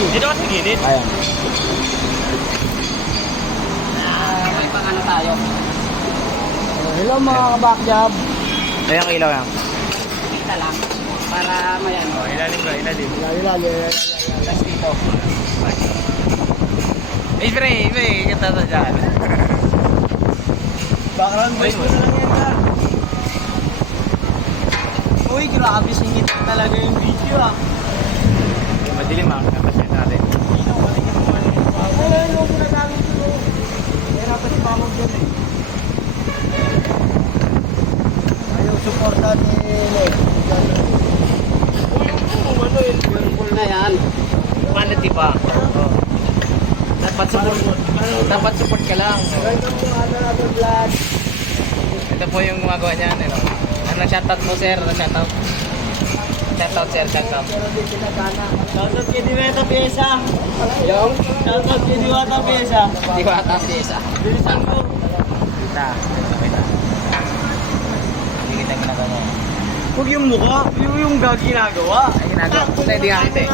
Dito ka sa gilid. Ayan. May pangano tayo. Hello mga kabakjab. Ayan ang ilaw yan. Kita lang. Para may ano. Oh, ilalim ba? Ilalim. Ilalim. Tapos dito. Pre, kita sa dyan. Background voice mo na lang yan ha. Uy, grabe singit talaga yung video ah. Madilim ah, napasin natin. Ay, huwag mo na gamit ito. Kaya pa si Pamog dyan eh. Ayaw supportan ni Lloyd. Full na yan. Quality pa. Oh. Dapat support ka lang. Ito po yung gumagawa niyan. Ano, shoutout mo sir? Shoutout. Shoutout sir, shoutout. Shoutout kay Diwata Piesa. Yung? Shoutout kay Diwata Piesa. Hindi ko atas isa. Bilisan ko. Kita. Hindi kita ginagawa. Huwag yung mukha. Yung ginagawa. Ay, ginagawa. Hindi nga kita eh.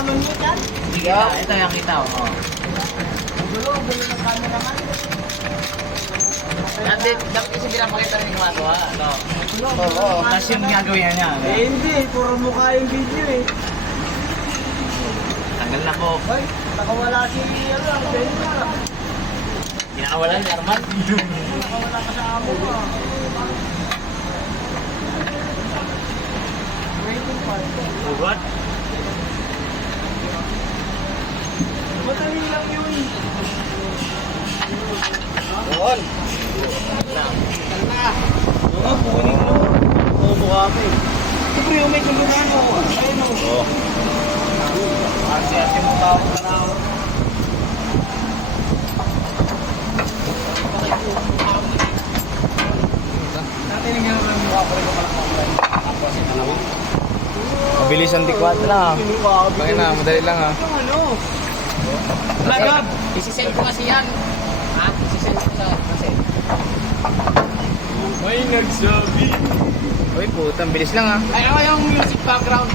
Ito yung kita. Oh. Gulo ng cameraman. Dati kasi pinapakita rin yung gumagawa. No? Oo. Tapos yung gagawin niya. Hindi. Puro mukha yung video eh. Tanggal na po. Ay, nakawala si Benja. Kinakawalan ni Arman. Nakawala ka sa amo mo. Waiting part. Ugat. Madali lang yun. Doon. Oo, pukunin mo. Mukha pa eh. Siyempre yung may tulugan mo. Ayun o. Oo. Kasi mo tao ka na. Dati lang yung mukha pa rin ko pala. Mabilis ang dikwat na. Bakit na, madali lang ha. Ano? Lagab. Isisend ko kasi yan. Ha? Isisend ko sa kasi. May nagsabi. Uy, putang bilis lang ha. Ay, ako yung music background.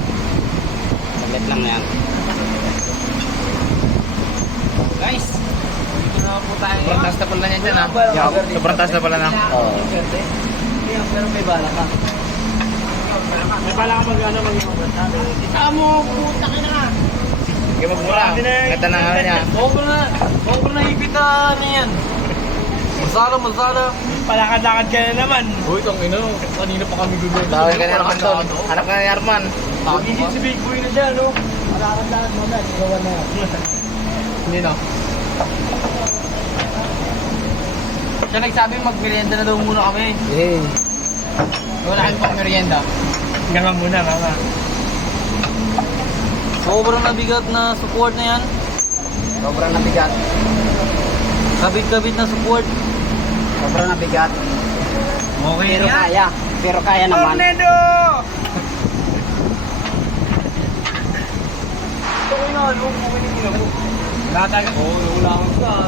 Saglit lang yan. Guys, dito na po tayo. Sobrang taas na pala niyan dyan ha. Sobrang taas na pala na. Oo. Pero may bala ka. May pala ka mag-ano. Isa mo, puta ka na. Sige magmula. Ganda na nga niya. Huwag na higpit na yan. Masala. Palakad-lakad ka na naman. Uy, itong ino. Kanina pa kami gulo. Bawal ka ni Arman doon. Hanap ka ni Arman. Magiging si Big Boy na dyan, no? Malakad-lakad mo na, igawan na yan. Hindi no. Siya nagsabi mag-merienda na daw muna kami. Hey. Wala kami pang merienda. Hanggang muna, mama. Sobrang nabigat na support na yan. Sobrang nabigat. Kabit-kabit na support. Sobrang nabigat. Okay Pero kaya. Pero kaya naman. Tornado! Ito ko yun, ano? Wala talaga.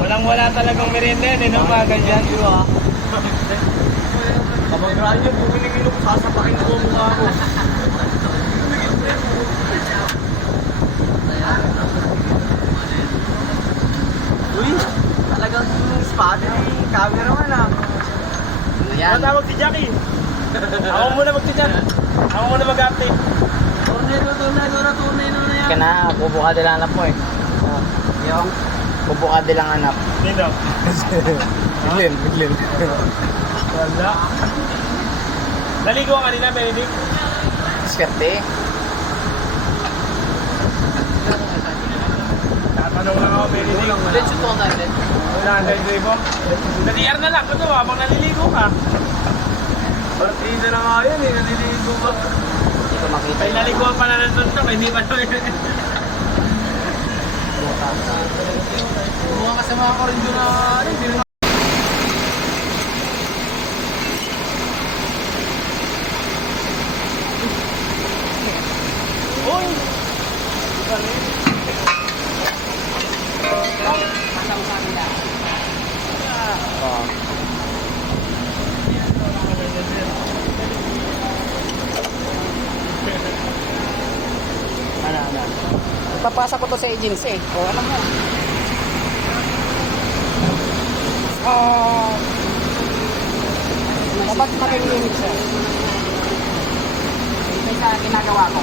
Walang-wala talagang merienda yan, no? Mga ganyan. Kapag radyo, pumiling ko, sasapakin ko ang mukha ko. Uy, talagang spotted yung cameraman ah. Yan. Matawag si Jackie. Ako muna mag-tijak. Ako muna mag-update. Tornado na yan. Ka na, bubukad lang hanap mo eh. Yung. Bubukad lang hanap. Dito. Biglim. Wala. Naligo ka kanina, Benedict? Skerte. Tatanong lang ako, Benedict. Let's shoot ko tayo. Wala, Benedict. Nag-iar na lang ito habang naliligo ka. Partida na nga yan eh, naliligo ba? Hindi ko makita. Ay, naliguan pa na nandun hindi pa naman. Mga kasama ko rin doon na hindi na Uy! Matang sa akin lang. papasa ko to sa agency. O, alam mo. Dapat maging limit siya. Ito sa ginagawa ko.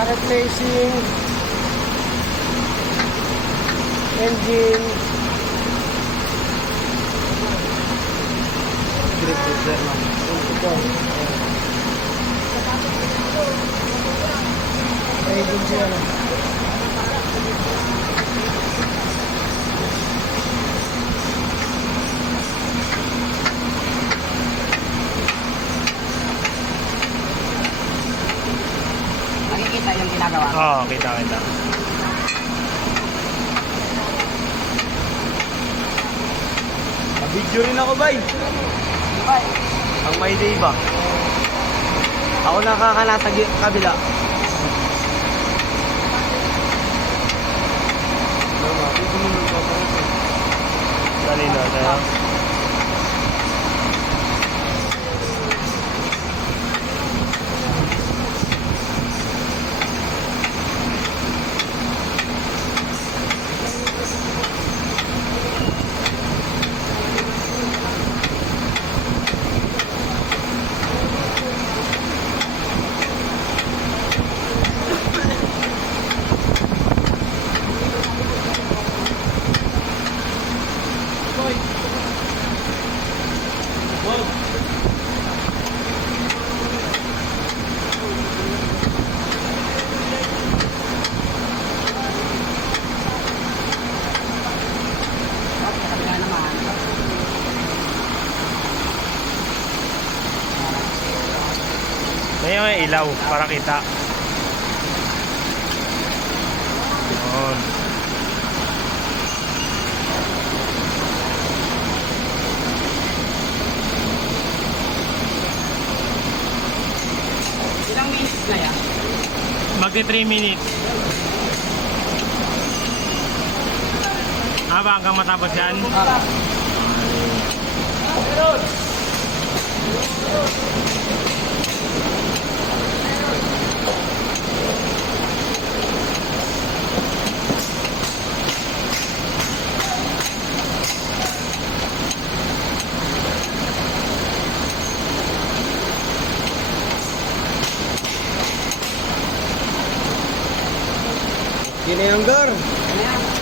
Replacing engine. Agency ano. Nakikita yung ginagawa ko. Oo, kita. Video rin ako, bay. Bay. Ang may day ba? Ako nakakanatag yung kabila. Dali na, tayo. Kaya naman. May ilaw para kita. Yun. Ilang minutes na yan? Magti 3 minutes. Ba hanggang matapos yan? Kinayanggar. Ano yan?